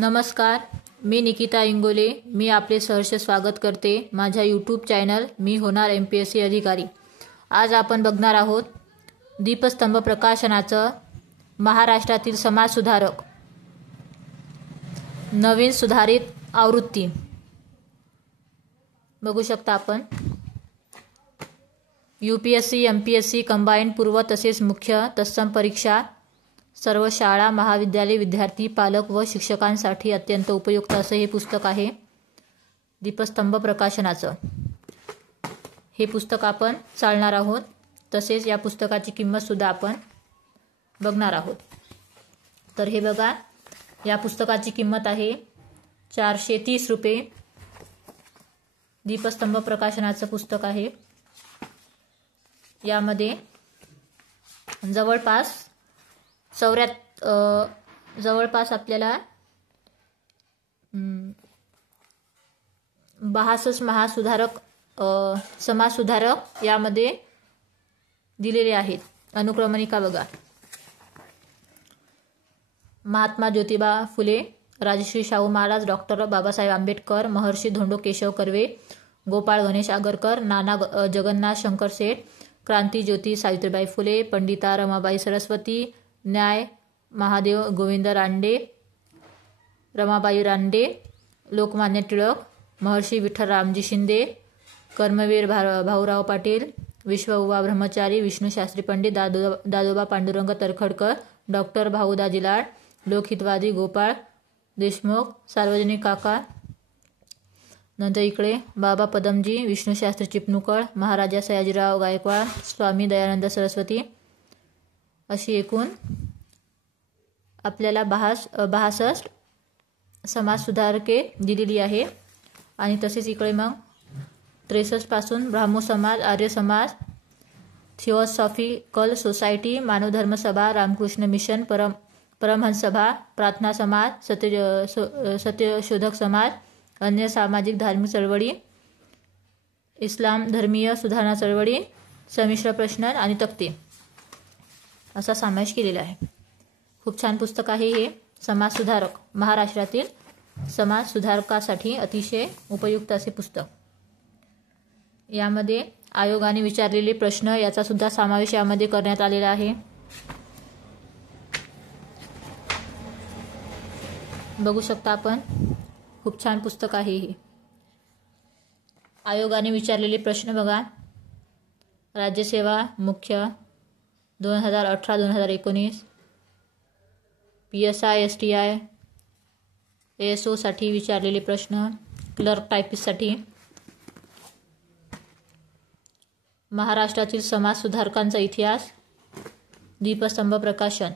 नमस्कार, मी निकिता इंगोले. मी आपले सहर्ष स्वागत करते माझ्या यूट्यूब चॅनल मी होणार MPSC अधिकारी. आज आपण बघणार आहोत दीपस्तंभ प्रकाशनाचं महाराष्ट्रातील समाजसुधारक नवीन सुधारित आवृत्ती. बघू शकता आपण UPSC MPSC कंबाईंड पूर्व तसेच मुख्य तत्सम परीक्षा सर्व शाळा महाविद्यालय विद्यार्थी पालक व शिक्षकांसाठी अत्यंत उपयुक्त असे हे पुस्तक आहे. दीपस्तंभ प्रकाशनाचं हे पुस्तक आपण चालणार आहोत. तसेच या पुस्तकाची किंमत सुद्धा आपण बघणार आहोत. तर हे बघा, या पुस्तकाची किंमत आहे 430 रुपये. दीपस्तंभ प्रकाशनाचं पुस्तक आहे. यामध्ये जवळपास आपल्याला 62 महासुधारक समाजसुधारक यामध्ये दिलेले आहेत. अनुक्रमणिका बघा: महात्मा ज्योतिबा फुले, राजश्री शाहू महाराज, डॉक्टर बाबासाहेब आंबेडकर, महर्षी धोंडो केशव कर्वे, गोपाळ गणेश आगरकर, नाना जगन्नाथ शंकर शेठ, क्रांतिज्योती सावित्रीबाई फुले, पंडिता रमाबाई सरस्वती, न्याय महादेव गोविंद रानडे, रमाबाई रानडे, लोकमान्य टिळक, महर्षी विठ्ठल रामजी शिंदे, कर्मवीर भाऊराव पाटील, विश्वउवा ब्रह्मचारी, विष्णुशास्त्री पंडित, दादोबा पांडुरंग तरखडकर, डॉक्टर भाऊ दाजी लाड, लोकहितवादी गोपाळ देशमुख, सार्वजनिक काका. नंतर इकडे बाबा पदमजी, विष्णुशास्त्री चिपळूणकर, महाराजा सयाजीराव गायकवाड, स्वामी दयानंद सरस्वती. अशी एकूण आपल्याला 62 समाजसुधारके दिलेली आहे. आणि तसेच इकडे मग 63 पासून ब्राह्मो समाज, आर्य समाज, थिओसॉफिकल सोसायटी, मानवधर्म सभा, रामकृष्ण मिशन, परमहंस सभा, प्रार्थना समाज, सत्यशोधक समाज, अन्य सामाजिक धार्मिक चळवळी, इस्लाम धर्मीय सुधारणा चळवळी, संमिश्र प्रश्न आणि तक्ते असा समावेश केलेला आहे. खूप छान पुस्तक आहे हे. समाजसुधारक, महाराष्ट्रातील समाजसुधारकासाठी अतिशय उपयुक्त असे पुस्तक. यामध्ये आयोगाने विचारलेले प्रश्न याचा सुद्धा समावेश यामध्ये करण्यात आलेला आहे. बघू शकता आपण, खूप छान पुस्तक आहे हे. आयोगाने विचारलेले प्रश्न बघा: राज्यसेवा मुख्य 2018-2019, PSI STI ASO साठी विचारलेले प्रश्न, क्लर्क टायपिस्टसाठी, महाराष्ट्रातील समाजसुधारकांचा इतिहास, दीपस्तंभ प्रकाशन